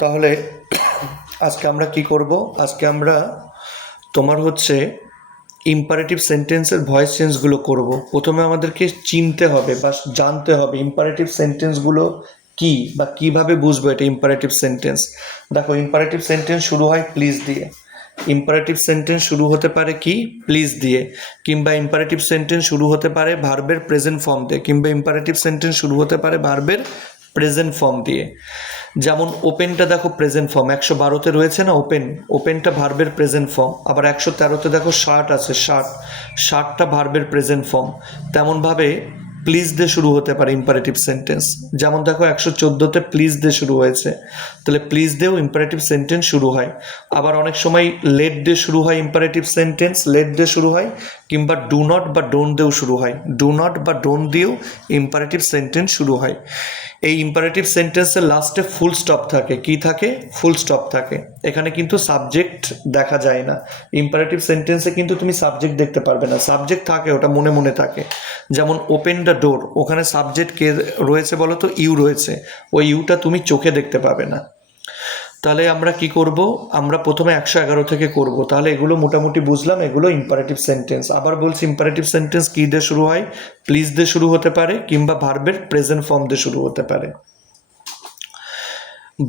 তাহলে আজকে আমরা কি করব? আজকে আমরা তোমার হচ্ছে ইম্পারেটিভ সেন্টেন্সের ভয়েস চেঞ্জগুলো করব। প্রথমে আমাদেরকে চিনতে হবে বা জানতে হবে ইম্পারেটিভ সেন্টেন্সগুলো কি বা কিভাবে বুঝবো এটা ইম্পারেটিভ সেন্টেন্স। দেখো, ইম্পারেটিভ সেন্টেন্স শুরু হয় প্লিজ দিয়ে। ইম্পারেটিভ সেন্টেন্স শুরু হতে পারে কি? প্লিজ দিয়ে। কিংবা ইম্পারেটিভ সেন্টেন্স শুরু হতে পারে ভার্বের প্রেজেন্ট ফর্ম দিয়ে, কিংবা ইম্পারেটিভ সেন্টেন্স শুরু হতে পারে ভার্বের প্রেজেন্ট ফর্ম দিয়ে। যেমন ওপেনটা দেখো প্রেজেন্ট ফর্ম, 112তে রয়েছে না ওপেন, ওপেনটা ভার্বের প্রেজেন্ট ফর্ম। আবার 113তে দেখো শার্ট আছে, শার্টটা ভার্বের প্রেজেন্ট ফর্ম। তেমনভাবে প্লিজ দিয়ে শুরু হতে পারে ইম্পারেটিভ সেন্টেন্স। যেমন দেখো 114তে প্লিজ দিয়ে শুরু হয়েছে, তাহলে প্লিজ দিয়েও ইম্পারেটিভ সেন্টেন্স শুরু হয়। আবার অনেক সময় লেট দিয়ে শুরু হয় ইম্পারেটিভ সেন্টেন্স, লেট দিয়ে শুরু হয়। কিংবা ডু নট বা ডোন্ট দিয়েও শুরু হয়, ডু নট বা ডোন্ট দিয়েও ইম্পারেটিভ সেন্টেন্স শুরু হয়। এই ইম্পারেটিভ সেন্টেন্সের লাস্টে ফুল স্টপ থাকে। কি থাকে? ফুল স্টপ থাকে। এখানে কিন্তু সাবজেক্ট দেখা যায় না। ইম্পারেটিভ সেন্টেন্সে কিন্তু তুমি সাবজেক্ট দেখতে পারবে না, সাবজেক্ট থাকে, ওটা মনে মনে থাকে। যেমন ওপেন দ্য ডোর, ওখানে সাবজেক্ট কে রয়েছে বলো তো? ইউ রয়েছে। ওই ইউটা তুমি চোখে দেখতে পাবে না। তাহলে আমরা কি করব? আমরা প্রথমে 111 থেকে করব। তাহলে এগুলো মোটামুটি বুঝলাম, এগুলো ইম্পারেটিভ সেন্টেন্স। আবার বলছি, ইম্পারেটিভ সেন্টেন্স কী দিয়ে শুরু হয়? প্লিজ দিয়ে শুরু হতে পারে, কিংবা ভার্বের প্রেজেন্ট ফর্ম দিয়ে শুরু হতে পারে,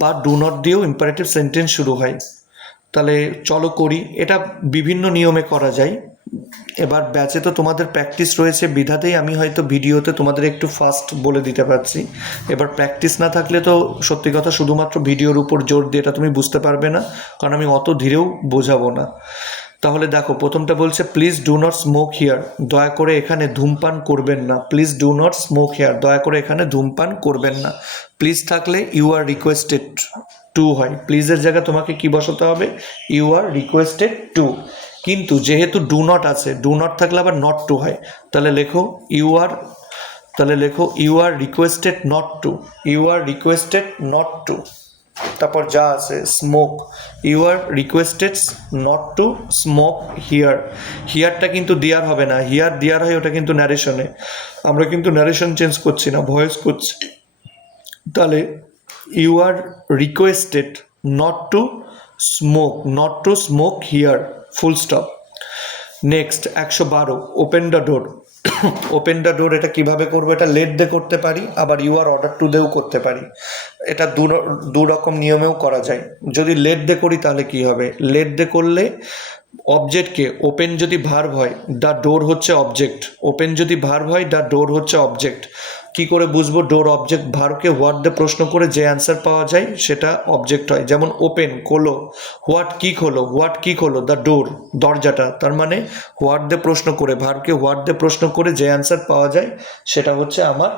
বা ডু নট দিয়েও ইম্পারেটিভ সেন্টেন্স শুরু হয়। তাহলে চলো করি, এটা বিভিন্ন নিয়মে করা যায়। এবার ব্যাচে তো তোমাদের প্র্যাকটিস রয়েছে, বিধাতেই আমি হয়তো ভিডিওতে তোমাদের একটু ফাস্ট বলে দিতে পারছি। এবার প্র্যাকটিস না থাকলে তো সত্যি কথা শুধুমাত্র ভিডিওর উপর জোর দিয়ে এটা তুমি বুঝতে পারবে না, কারণ আমি অত ধীরেও বোঝাবো না। তাহলে দেখো, প্রথমটা বলছে please do not smoke here, দয়া করে এখানে ধূমপান করবেন না। Please do not smoke here, দয়া করে এখানে ধূমপান করবেন না। প্লিজ থাকলে ইউ আর রিকোয়েস্টেড টু হয়, প্লিজের জায়গায় তোমাকে কি বসাতে হবে? You are requested to. কিন্তু যেহেতু ডু নট আছে, ডু নট থাকলে আবার নট টু হয়। তাহলে লেখো ইউ আর, তাহলে লেখো you are requested not to, you are requested not to. তারপর যা আছে smoke, you are requested not to smoke here. হিয়ারটা কিন্তু দেয়ার হবে না, হিয়ার দেয়ার হয়, ওটা কিন্তু ন্যারেশনে। আমরা কিন্তু ন্যারেশন চেঞ্জ করছি না, ভয়েস করছি। তাহলে you are requested not to smoke, not to smoke here, full stop. Next 112, open the door. Open the door এটা কিভাবে করবো? এটা লেট দে করতে পারি, আবার ইউ আর অর্ডার টু দেও করতে পারি। এটা দু রকম নিয়মেও করা যায়। যদি লেট দে করি তাহলে কি হবে? লেট দে করলে অবজেক্টকে, ওপেন যদি ভার্ব হয়, দ্য ডোর হচ্ছে অবজেক্ট। ওপেন যদি ভার্ব হয়, দ্য ডোর হচ্ছে অবজেক্ট। কি করে বুঝবো ডোর অবজেক্ট? ভার্বকে হোয়াট দিয়ে প্রশ্ন করে যে অ্যান্সার পাওয়া যায় সেটা অবজেক্ট হয়। যেমন ওপেন, খোলো। হোয়াট, কি খোলো? হোয়াট কি খোলো? দ্য ডোর, দরজাটা। তার মানে হোয়াট দিয়ে প্রশ্ন করে, ভার্বকে হোয়াট দিয়ে প্রশ্ন করে যে অ্যান্সার পাওয়া যায় সেটা হচ্ছে আমার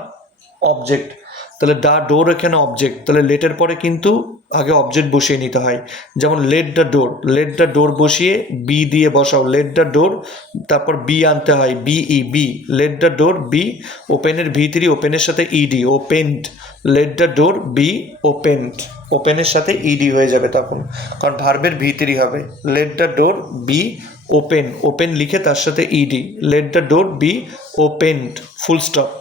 অবজেক্ট। তাহলে দ্য ডোর এখানে অবজেক্ট, তাহলে লেটের পরে কিন্তু আগে অবজেক্ট বসিয়ে নিতে হয়। যেমন late the door, late the ডোর বসিয়ে বি দিয়ে বসাও, লেট দ্য ডোর, তারপর বি আনতে হয়, be, be, let the door be. ওপেনের ভি3, ওপেনের সাথে ED, opened. Let the door be opened, ওপেনের সাথে ইডি হয়ে যাবে তখন, কারণ ভার্বের ভি3 হবে। Let the door be open, open লিখে তার সাথে ED, let the door be opened, full stop.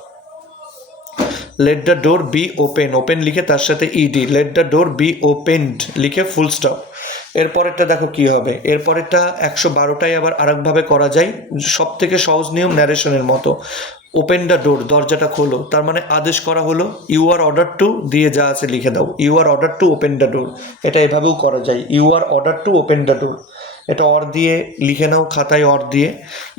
Let the door be open, open লিখে তার সাথে ED, let the door be opened লিখে ফুল স্টপ। এরপরেরটা দেখো কি হবে। এরপরেরটা 112টাই আবার আরেকভাবে করা যায়, সব থেকে সহজ নিয়ম ন্যারেশনের মতো। ওপেন দ্য ডোর, দরজাটা খোলো, তার মানে আদেশ করা হলো। ইউ আর অর্ডার টু দিয়ে যা আছে লিখে দাও, you are order to open the door. এটা এভাবেও করা যায়, you are order to open the door. এটা অর দিয়ে লিখে নাও খাতায়, অর দিয়ে।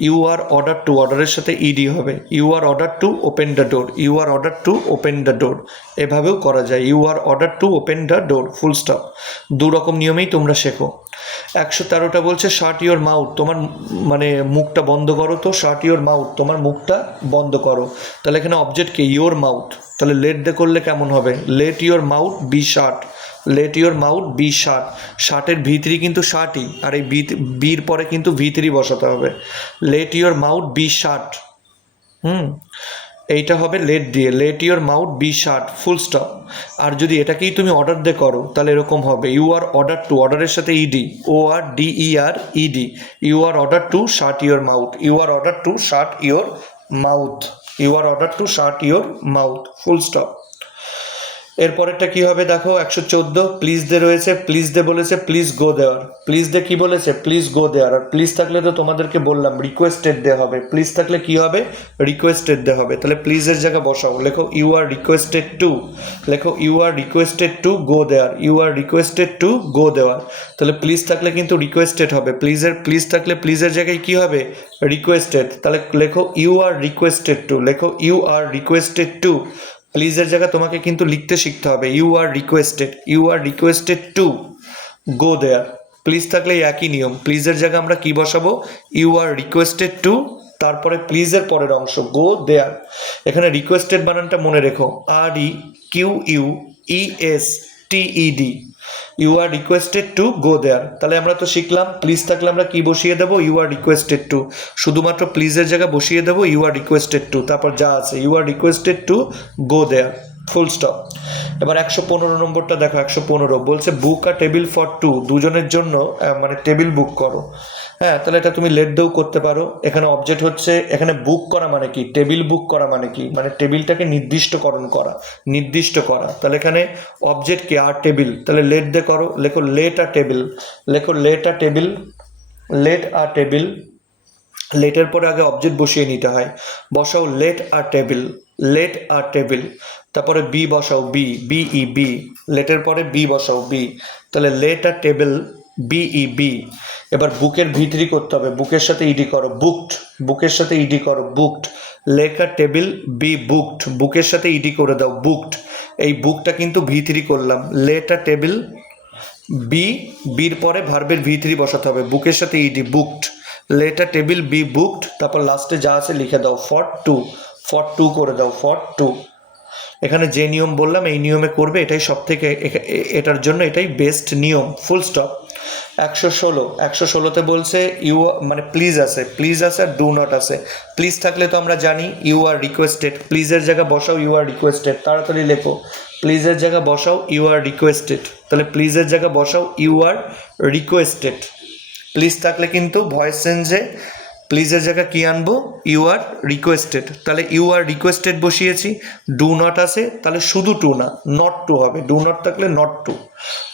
ইউ আর অর্ডার টু, অর্ডারের সাথে ইডি হবে, you are order to open the door, you are order to open the door. এভাবেও করা যায়, you are order to open the door, full stop. দু রকম নিয়মেই তোমরা শেখো। 113টা বলছে শাট ইওর মাউথ, তোমার মানে মুখটা বন্ধ করো। তো শাট ইওর মাউথ, তোমার মুখটা বন্ধ করো। তাহলে এখানে অবজেক্টকে ইওর মাউথ, তাহলে লেট দে করলে কেমন হবে? Let your mouth be shut, let your mouth be shut. শার্টের ভি3 কিন্তু শার্টই, আর এই বির পরে কিন্তু ভি3 বসাতে হবে। Let your mouth be shut, এইটা হবে লেট দিয়ে, let your mouth be shut, full stop. আর যদি এটাকেই তুমি অর্ডার দিয়ে করো তাহলে এরকম হবে, ইউ আর অর্ডার টু, অর্ডারের সাথে E D, O R D E R E D, you are order to shut your mouth, you are order to shut your mouth, you are order to shut your mouth, full stop. এরপরেরটা কি হবে দেখো, 114 please দে রয়েছে, please দে বলেছে please go দেওয়ার, please দে কি বলেছে please go দেওয়ার, আর প্লিজ থাকলে তো তোমাদেরকে বললাম রিকোয়েস্টেড দে হবে, প্লিজ থাকলে কি হবে রিকোয়েস্টেড দে হবে। তাহলে প্লিজের জায়গায় বসাও, লেখো ইউ আর রিকোয়েস্টেড টু, লেখো you are requested to go there, you are requested to go there. তাহলে প্লিজ থাকলে কিন্তু রিকোয়েস্টেড হবে, প্লিজ থাকলে প্লিজের জায়গায় কি হবে রিকোয়েস্টেড, তাহলে লেখো ইউ আর রিকোয়েস্টেড টু, লেখো ইউ আর রিকোয়েস্টেড টু। প্লিজের জায়গা তোমাকে কিন্তু লিখতে শিখতে হবে, you are requested to go there. Please থাকলে একই নিয়ম, প্লিজের জায়গা আমরা কি বসাবো ইউ আর রিকোয়েস্টেড টু, তারপরে প্লিজের পরের অংশ গো দেয়ার। এখানে রিকোয়েস্টেড বানানটা মনে রেখো, REQUESTED, you are requested to go there. তাহলে আমরা তো শিখলাম প্লিজ থাকলে আমরা কি বসিয়ে দেবো ইউ আর রিকোয়েস্টেড টু, শুধুমাত্র প্লিজের জায়গা বসিয়ে দেবো ইউ আর রিকোয়েস্টেড টু, তারপর যা আছে you are requested to go there, full stop. এবার 115 নম্বরটা দেখো, 115 বলছে book a table for two, দুজনের জন্য মানে টেবিল বুক করো। হ্যাঁ, তাহলে এটা তুমি লেট দেও করতে পারো। এখানে অবজেক্ট হচ্ছে, এখানে বুক করা মানে কি, টেবিল বুক করা মানে কি, মানে টেবিলটাকে নির্দিষ্ট করা। তাহলে এখানে অবজেক্ট কি আর টেবিল, তাহলে লেট দে করো, লেখো লেট আ টেবিল, লেখো let a table, let a table. লেটের পরে আগে অবজেক্ট বসিয়ে নিতে হয়, বসাও let a table, let a table. তারপরে বি বসাও, বি, লেটের পরে বি বসাও বি, তাহলে লেট আ টেবিল বি। এবার বুকের ভিতরি করতে হবে, বুকের সাথে ইডি করো বুকড, বুকের সাথে ইডি করো booked, let a table be booked, বুকের সাথে ইডি করে দাও বুকড। এই বুকটা কিন্তু ভিতরি করলাম, লেট আ টেবিল বির পরে ভার্বের ভিতরি বসাতে হবে, বুকের সাথে ED booked, let a table be booked, তারপর লাস্টে যা আছে লিখে দাও ফর টু করে দাও ফর টু। এখানে যে নিয়ম বললাম এই নিয়মে করবে, এটাই সব থেকে, এটার জন্য এটাই বেস্ট নিয়ম, ফুল স্টপ। 116তে বলছে ইউ মানে প্লিজ আছে আর ডু নট আছে। প্লিজ থাকলে তো আমরা জানি ইউ আর রিকোয়েস্টেড, প্লিজের জায়গা বসাও ইউ আর রিকোয়েস্টেড, তাড়াতাড়ি লেখো প্লিজের জায়গা বসাও ইউ আর রিকোয়েস্টেড, তাহলে প্লিজের জায়গা বসাও ইউ আর রিকোয়েস্টেড। প্লিজ থাকলে কিন্তু ভয়েস চেঞ্জে প্লিজের জায়গা কি আনবো ইউ আর রিকোয়েস্টেড, তাহলে ইউ আর রিকোয়েস্টেড বসিয়েছি। ডু নট আছে, তাহলে শুধু টু না নট টু হবে, ডু নট থাকলে নট টু,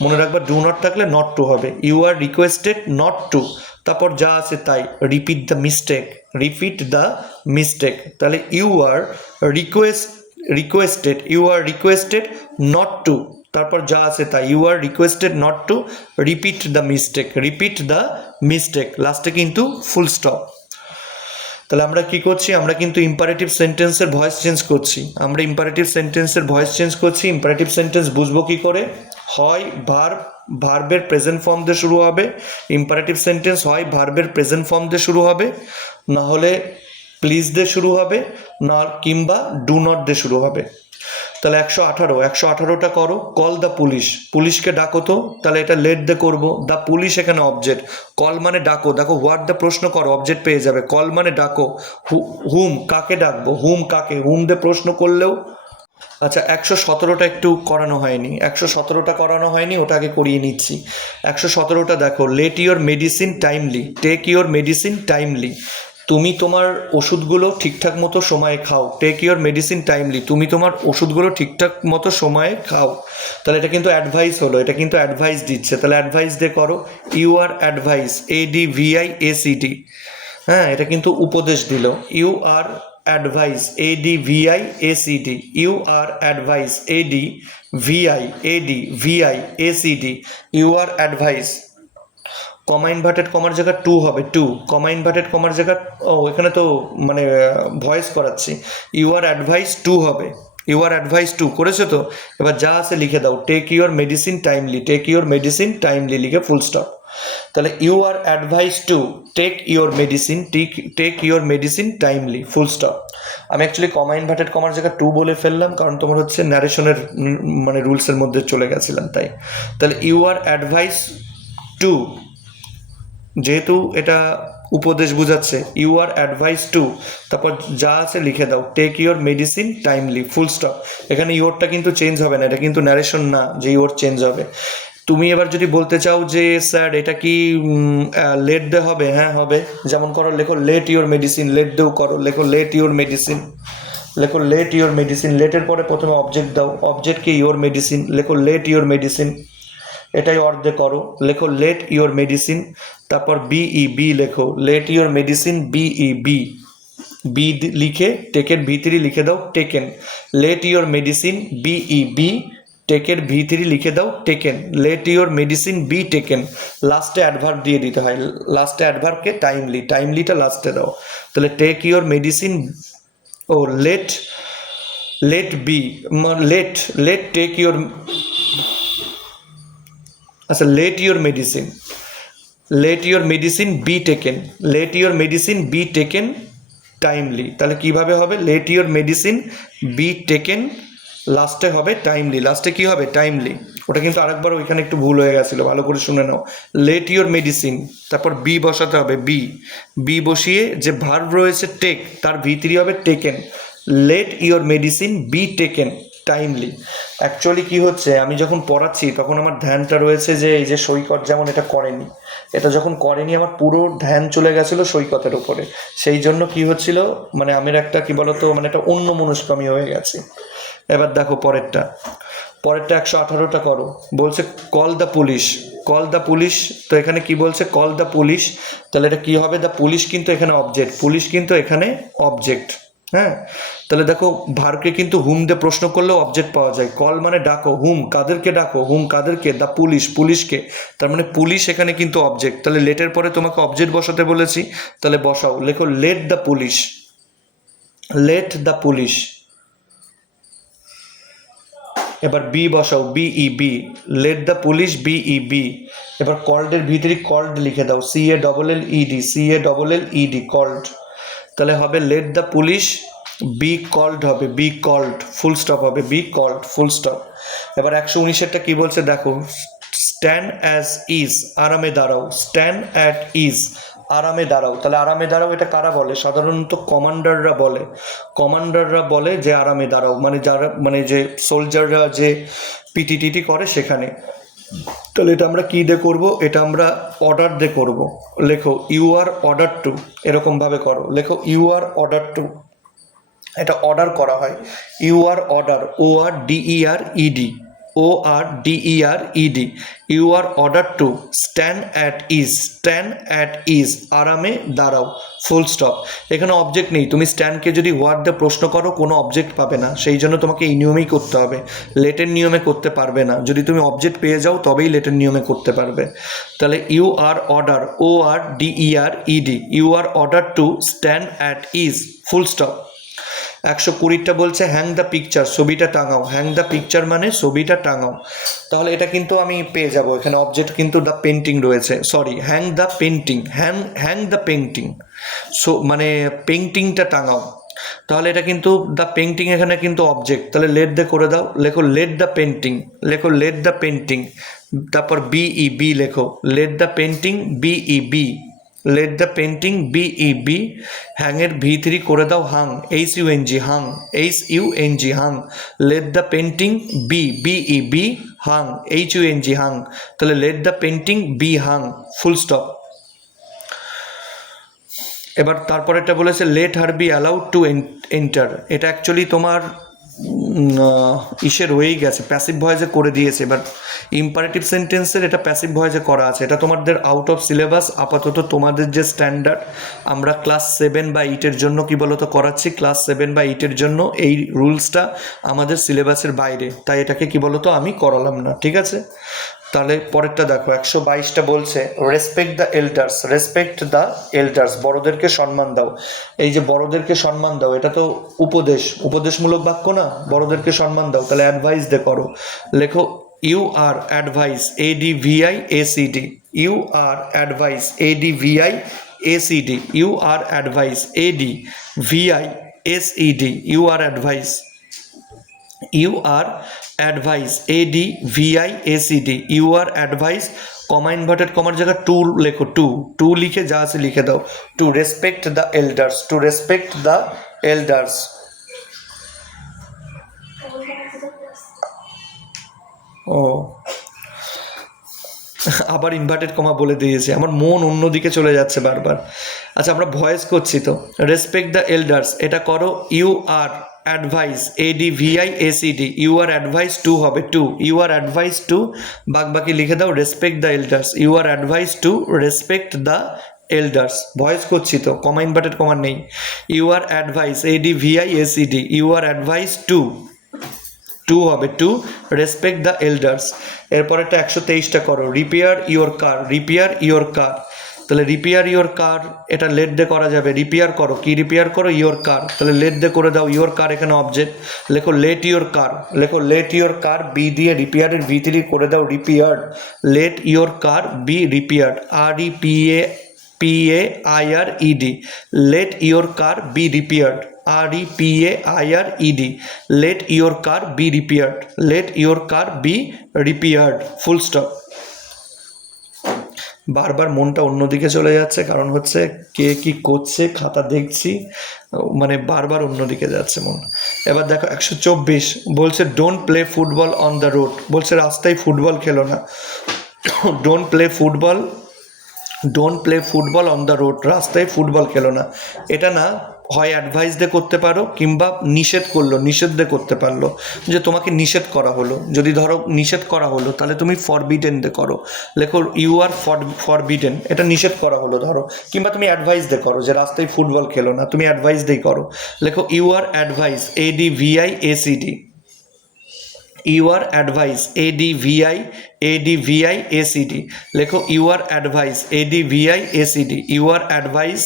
মনে রাখবা ডু নট থাকলে নট টু হবে, you are requested not to, তারপর যা আছে তাই রিপিট দ্য মিস্টেক, তাহলে you are requested not to, তারপর যা আছে তাই you are requested not to repeat the mistake, লাস্টে কিন্তু ফুল স্টপ। তাহলে আমরা কি করছি, আমরা কিন্তু ইম্পারেটিভ সেন্টেন্সের ভয়েস চেঞ্জ করছি, ইম্পারেটিভ সেন্টেন্স বুঝবো কি করে, হয় ভার্বের প্রেজেন্ট ফর্ম দিয়ে শুরু হবে, ইম্পারেটিভ সেন্টেন্স হয় ভার্বের প্রেজেন্ট ফর্ম দিয়ে শুরু হবে, না হলে প্লিজ দিয়ে শুরু হবে, না কিংবা ডু নট দিয়ে শুরু হবে। তাহলে 118টা করো, কল দ্য পুলিশকে ডাকো তো, তাহলে এটা লেট দে করবো, দ্য পুলিশ এখানে অবজেক্ট, কল মানে ডাকো, দেখো হোয়াট দ্য প্রশ্ন করো অবজেক্ট পেয়ে যাবে, কল মানে ডাকো, হুম কাকে ডাকবো, হুম দে প্রশ্ন করলেও। আচ্ছা 117টা একটু করানো হয়নি, ওটা আগে করিয়ে নিচ্ছি। 117টা দেখো, টেক ইওর মেডিসিন টাইমলি, তুমি তোমার ওষুধগুলো ঠিকঠাক মতো সময়ে খাও, টেক ইওর মেডিসিন টাইমলি, তুমি তোমার ওষুধগুলো ঠিকঠাক মতো সময়ে খাও। তাহলে এটা কিন্তু অ্যাডভাইস হলো, এটা কিন্তু অ্যাডভাইস দিচ্ছে, তাহলে অ্যাডভাইস দিয়ে করো ইউ আর অ্যাডভাইস ADVIACD, হ্যাঁ এটা কিন্তু উপদেশ দিল, you are advice ADVIACD, you are advice ADVIACD, you are advice. Comma inverted কমার জায়গা টু হবে, কমা ইনভার্টেড কমার জায়গা, এখানে তো মানে ভয়েস করাচ্ছি, ইউ আর অ্যাডভাইস টু হবে, ইউ আর অ্যাডভাইস টু করেছো তো, এবার যা আছে লিখে দাও টেক ইওর মেডিসিন টাইমলি লিখে ফুল স্টপ। তাহলে you are advice to take your medicine timely full stop. আমি অ্যাকচুয়ালি কমা ইনভার্টেড কমার জায়গা টু বলে ফেললাম, কারণ তোমার হচ্ছে ন্যারেশনের মানে রুলসের মধ্যে চলে গেছিলাম তাই। তাহলে ইউ আর অ্যাডভাইস টু, যেহেতু এটা উপদেশ বুঝাচ্ছে, ইউ আর অ্যাডভাইস টু, তারপর যা আছে লিখে দাও take your medicine timely full stop. এখানে ইওরটা কিন্তু চেঞ্জ হবে না, এটা কিন্তু ন্যারেশন না যে ইওর চেঞ্জ হবে। তুমি এবার যদি বলতে চাও যে স্যার এটা কি লেট দে হবে, হ্যাঁ হবে, যেমন করো লেখো লেট ইওর মেডিসিন, লেট দেও করো, লেখো লেট ইওর লেখো লেট ইওর মেডিসিন, লেটের পরে প্রথমে অবজেক্ট দাও, অবজেক্টকে ইওর মেডিসিন, লেখো লেট ইওর মেডিসিন, এটাই অর্ধে করো, লেখো লেট ইওর মেডিসিন, তারপর বি লেখো, লেট ইওর মেডিসিন বি লিখে টেকের ভিতরে লিখে দাও taken, let your medicine be টেকের ভিতরে লিখে দাও taken, let your medicine be taken, লাস্টে অ্যাডভার্ব দিয়ে দিতে হয়, লাস্টে অ্যাডভার্বকে টাইমলিটা লাস্টে দাও, তাহলে take your medicine, O let be, let take your, আচ্ছা let your medicine be taken timely, তাহলে কিভাবে হবে, let your medicine be taken, লাস্টে হবে টাইমলি, লাস্টে কি হবে টাইমলি, ওটা কিন্তু আরেকবার ওইখানে একটু ভুল হয়ে গেছিলো, ভালো করে শুনে নাও, লেট ইওর মেডিসিন, তারপর বি বসাতে হবে, বি বসিয়ে যে ভার্ব রয়েছে টেক, তার ভিতরে হবে taken, let your medicine be taken timely. Actually কী হচ্ছে, আমি যখন পড়াচ্ছি তখন আমার ধ্যানটা রয়েছে যে এই যে সৈকত যেমন এটা করেনি, এটা যখন করেনি আমার পুরো ধ্যান চলে গেছিলো সৈকতের উপরে, সেই জন্য কি হচ্ছিল, মানে আমার একটা কি বলতো, মানে একটা অন্য মনস্কামি হয়ে গেছে। এবার দেখো পরেরটা 118টা করো, বলছে কল দ্য পুলিশ, তো এখানে কি বলছে কল দ্য পুলিশ, তাহলে এটা কি হবে, দ্য পুলিশ কিন্তু এখানে অবজেক্ট, হ্যাঁ, তাহলে দেখো ভার্বকে কিন্তু হুম দিয়ে প্রশ্ন করলেও অবজেক্ট পাওয়া যায়, কল মানে ডাকো, হুম কাদেরকে, দ্য পুলিশকে, তার মানে পুলিশ এখানে কিন্তু অবজেক্ট, তাহলে লেটের পরে তোমাকে অবজেক্ট বসাতে বলেছি, তাহলে বসাও, লেখো লেট দ্য পুলিশ, এবার বি বসাও be, let the police be, এবার কল্ডের ভিতরে কল্ড লিখে দাও, CALLED কল্ড, তাহলে হবে let the police be called, হবে বি কল্ড ফুল স্টপ, হবে বি কল্ড ফুল স্টপ। এবার 119এরটা কি বলছে দেখো, স্ট্যান্ড অ্যাজ ইজ, আরামে দাঁড়াও, স্ট্যান্ড অ্যাট ইজ, আরামে দাঁড়াও, তাহলে আরামে দাঁড়াও এটা কারা বলে, সাধারণত কমান্ডাররা বলে যে আরামে দাঁড়াও, মানে যারা, মানে যে সোলজাররা যে পিটি করে সেখানে, তাহলে এটা আমরা কী দিয়ে করবো, এটা আমরা অর্ডার দিয়ে করবো, লেখো ইউ আর অর্ডার টু, এরকমভাবে করো, লেখো ইউ আর অর্ডার টু, এটা অর্ডার করা হয়, you are order, ORDERED, you are order to stand at ease, আরামে দাঁড়াও ফুল স্টপ। এখানে অবজেক্ট নেই, তুমি স্ট্যান্ডকে যদি হোয়াট দিয়ে প্রশ্ন করো কোনো অবজেক্ট পাবে না, সেই জন্য তোমাকে এই নিয়মেই করতে হবে, লেটের নিয়মে করতে পারবে না, যদি তুমি অবজেক্ট পেয়ে যাও তবেই লেটের নিয়মে করতে পারবে। তাহলে you are order, ORDERED, you are order to stand at ease full stop. 120টা বলছে হ্যাং দ্য পিকচার, ছবিটা টাঙাও, হ্যাং দ্য পিকচার মানে ছবিটা টাঙাও, তাহলে এটা কিন্তু আমি পেয়ে যাব, এখানে অবজেক্ট কিন্তু দ্য পেন্টিং রয়েছে, sorry hang the painting, so মানে পেন্টিংটা টাঙাও, তাহলে এটা কিন্তু দ্য পেন্টিং এখানে কিন্তু অবজেক্ট, তাহলে লেট দে করে দাও, লেখো লেট দ্য পেন্টিং, তারপর বি লেখো, let the painting B, হ্যাংয়ের V3 করে দাও Hang, HUNG, let the painting B Hang, HUNG, তাহলে let the painting B Hang full stop. এবার তারপর এটা বলেছে let her be allowed to enter, এটা অ্যাকচুয়ালি তোমার ইসে রয়েই গেছে, প্যাসিভ ভয়েসে করে দিয়েছে, এবার ইম্পারেটিভ সেন্টেন্সের এটা প্যাসিভ ভয়েসে করা আছে, এটা তোমাদের আউট অফ সিলেবাস, আপাতত তোমাদের যে স্ট্যান্ডার্ড আমরা ক্লাস 7 বা 8-এর জন্য কি বলতো করাচ্ছি, ক্লাস 7 বা 8-এর জন্য এই রুলসটা আমাদের সিলেবাসের বাইরে, তাই এটাকে কি বলতো আমি করালাম না, ঠিক আছে। তাহলে পরেরটা দেখো 122টা বলছে রেসপেক্ট দ্য এল্ডার্স, বড়দেরকে সম্মান দাও, এই যে বড়দেরকে সম্মান দাও এটা তো উপদেশমূলক বাক্য না, বড়দেরকে সম্মান দাও, তাহলে অ্যাডভাইস দে করো, লেখো you are advice, ADVIACD, you are advice, ADVIACD, you are advice, ADVIACD, you are advice, ADVIACD, you are advice, comma inverted কমার জায়গায় টু লেখো, টু লিখে যা আছে লিখে দাও, টু রেসপেক্ট দ্য এল্ডার্স, ও আবার ইনভার্টেড কমা বলে দিয়েছে, আমার মন অন্যদিকে চলে যাচ্ছে বারবার। আচ্ছা আমরা ভয়েস করছি তো, রেসপেক্ট দ্য এল্ডার্স এটা করো you are advice ADVIACD you are advice to হবে to you are advice to বাকি লিখে দাও respect the elders you are advice to respect the elders voice করছি তো কমা ইনভার্টেড কমা নেই you are advice ADVIACD you are advice to হবে to respect the elders এরপরেরটা 123টা করো রিপেয়ার ইওর কার তাহলে রিপেয়ার ইওর কার এটা লেট দে করা যাবে রিপেয়ার করো কি রিপেয়ার করো ইওর কার তাহলে লেট দে করে দাও ইওর কার এখানে অবজেক্ট লেখো লেট ইওর কার বি দিয়ে রিপেয়ারের V3 করে দাও repaired let your car be repaired REPAIRED let your car be repaired REPAIRED let your car be repaired full stop বারবার মনটা অন্যদিকে চলে যাচ্ছে কারণ হচ্ছে কে কি করছে খাতা দেখছি মানে বারবার অন্যদিকে যাচ্ছে মন এবার দেখো 124 বলছে don't play football on the road বলছে রাস্তায় ফুটবল খেলো না don't play football on the road রাস্তায় ফুটবল খেলো না এটা না হয় অ্যাডভাইস দিয়ে করতে পারো কিংবা নিষেধ দিয়ে করতে পারলো যে তোমাকে নিষেধ করা হলো যদি ধরো নিষেধ করা হলো তাহলে তুমি ফরবিডেন দিয়ে করো লেখো ইউ আর ফরবিডেন এটা নিষেধ করা হলো ধরো কিংবা তুমি অ্যাডভাইস দিয়ে করো যে রাস্তায় ফুটবল খেলো না তুমি অ্যাডভাইস দিয়েই করো লেখো you are advice ADVIACD you are advice ADVIACD লেখো you are advice ADVIACD you are advice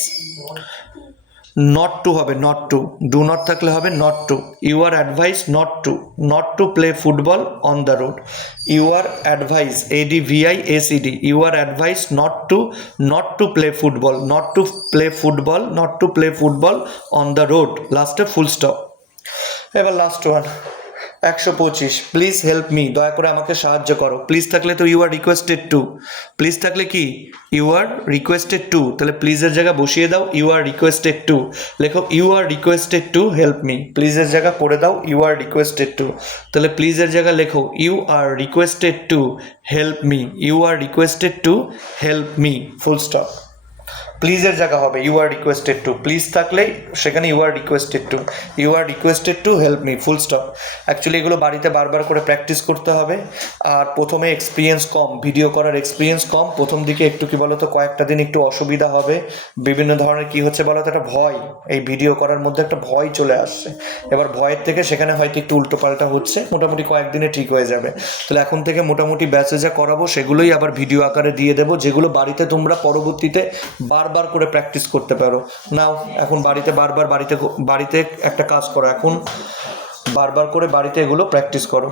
not to হবে নট টু ডু নট থাকলে হবে not to you are advice not to play football on the road you are advice ADVIACD you are advice not to play football on the road লাস্টে full stop এবার last one 125 please help me দয়া করে আমাকে সাহায্য করো please থাকলে তো you R please থাকলে কি ইউ আর রিকোয়েস্টেড টু তাহলে প্লিজের জায়গা বসিয়ে দাও ইউ আর রিকোয়েস্টেড টু লেখো you are requested to help me প্লিজের জায়গা করে দাও ইউ আর রিকোয়েস্টেড টু তাহলে প্লিজের জায়গা লেখো you are requested to help me full stop প্লিজের জায়গা হবে you are requested to please থাকলে সেখানে you are requested to help me full stop actually এগুলো বাড়িতে বারবার করে প্র্যাকটিস করতে হবে আর প্রথমে এক্সপিরিয়েন্স কম ভিডিও করার এক্সপিরিয়েন্স কম প্রথম দিকে একটু কি বলতো কয়েকটা দিন একটু অসুবিধা হবে বিভিন্ন ধরনের কি হচ্ছে বলতো একটা ভয় এই ভিডিও করার মধ্যে একটা ভয় চলে আসছে এবার ভয়ের থেকে সেখানে হয়তো একটু উল্টোপাল্টা হচ্ছে মোটামুটি কয়েকদিনে ঠিক হয়ে যাবে তাহলে এখন থেকে মোটামুটি ব্যাচে যা করাবো সেগুলোই আবার ভিডিও আকারে দিয়ে দেবো যেগুলো বাড়িতে তোমরা পরবর্তীতে বারবার করে প্র্যাকটিস করতে পারো নাও এখন বাড়িতে একটা কাজ করো এখন বারবার করে বাড়িতে এগুলো প্র্যাকটিস করো